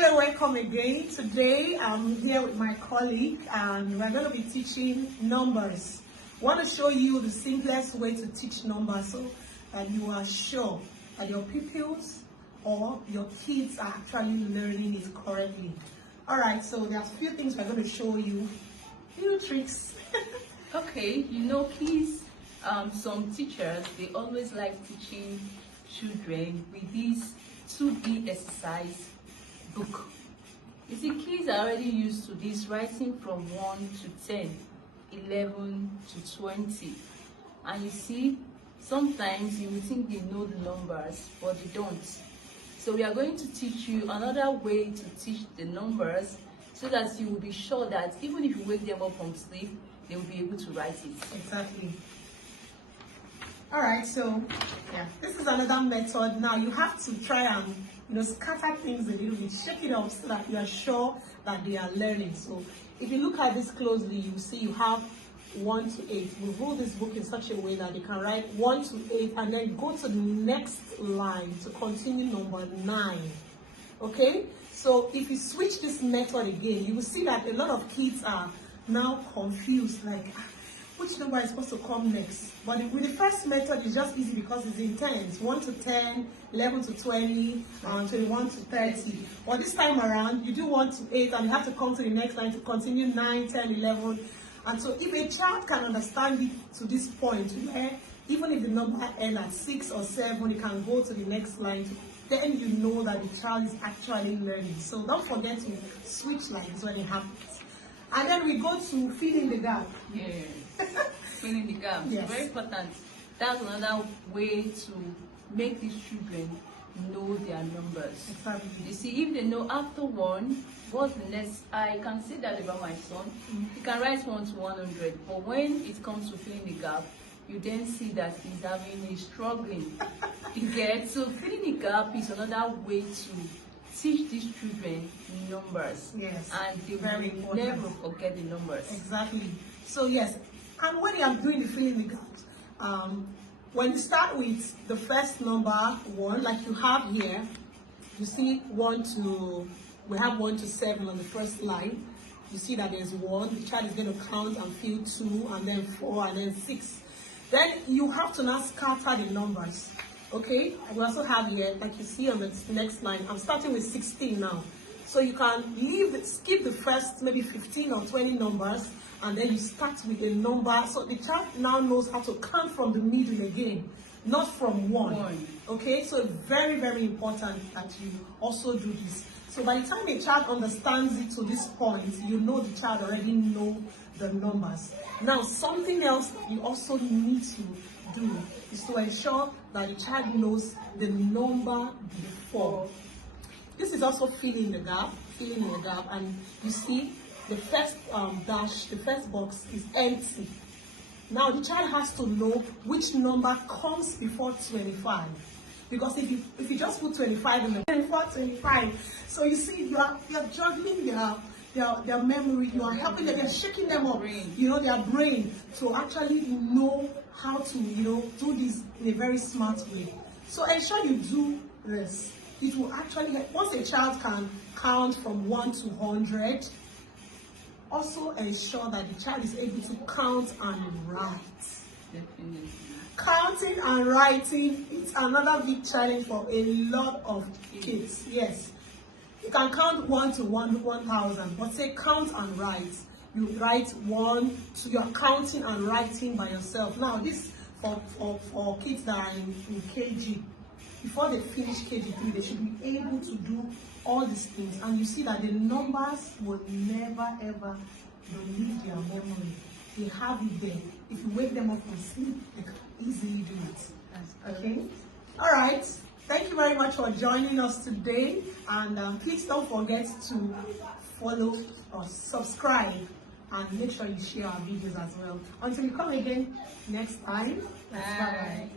Hello, welcome again. Today I'm here with my colleague and we're going to be teaching numbers. I want to show you the simplest way to teach numbers so that you are sure that your pupils or your kids are actually learning it correctly. Alright, so there are a few things we're going to show you, few tricks. Okay, kids, some teachers, they always like teaching children with this 2B exercise book. You see, kids are already used to this, writing from 1 to 10, 11 to 20. And you see, sometimes you will think they know the numbers, but they don't. So we are going to teach you another way to teach the numbers so that you will be sure that even if you wake them up from sleep, they will be able to write it. Exactly. Alright, so this is another method. Now you have to try and scatter things a little bit, shake it up so that you are sure that they are learning. So if you look at this closely, you will see you have 1 to 8. We ruled this book in such a way that they can write 1 to 8 and then go to the next line to continue number 9. Okay, so if you switch this method again, you will see that a lot of kids are now confused, like which number is supposed to come next. But with the first method, it's just easy because it's in tens: 1 to 10, 11 to 20, 21 to 30. But this time around, you do 1 to 8 and you have to come to the next line to continue 9, 10, 11. And so if a child can understand it to this point, where even if the number ends at 6 or 7, it can go to the next line, then you know that the child is actually learning. So don't forget to switch lines when it happens. And then we go to fill in the gap. Yes. Fill in the gap. Yes. Very important. That's another way to make these children know their numbers. Exactly. You see, if they know after 1, what's the next? I can say that about my son. He can write 1 to 100, but when it comes to filling the gap, you then see that he's struggling. You get? So filling the gap is another way to teach these children numbers. Yes. And they will never forget the numbers. Exactly. So yes, and when you are doing the filling the gaps, when you start with the first number 1, like you have here, you see we have 1 to 7 on the first line. You see that there's 1. The child is going to count and fill 2, and then 4, and then 6. Then you have to now scatter the numbers. Okay, we also have here, like you see on the next line, I'm starting with 16 now. So you can skip the first maybe 15 or 20 numbers, and then you start with a number. So the child now knows how to count from the middle again, not from 1. Okay, so very, very important that you also do this. So by the time a child understands it to this point, you know the child already know the numbers. Now, something else that you also need to do is to ensure that the child knows the number before. This is also filling the gap, and you see the first dash, the first box is empty. Now the child has to know which number comes before 25, because if you just put 25 in the 25, so you see you're juggling their memory, you are helping them, you're shaking them up, their brain to actually know how to do this in a very smart way. So ensure you do this. It will actually help. Once a child can count from 1 to 100, also ensure that the child is able to count and write. Definitely. Counting and writing is another big challenge for a lot of kids. Yes. You can count 1 to 1,000, but say count and write. You write 1, so you're counting and writing by yourself. Now this for kids that are in KG. Before they finish KG3, they should be able to do all these things. And you see that the numbers will never ever leave their memory. They have it there. If you wake them up from sleep, they can easily do it. Okay? Alright. Thank you very much for joining us today. And please don't forget to follow or subscribe. And make sure you share our videos as well. Until we come again next time. Bye.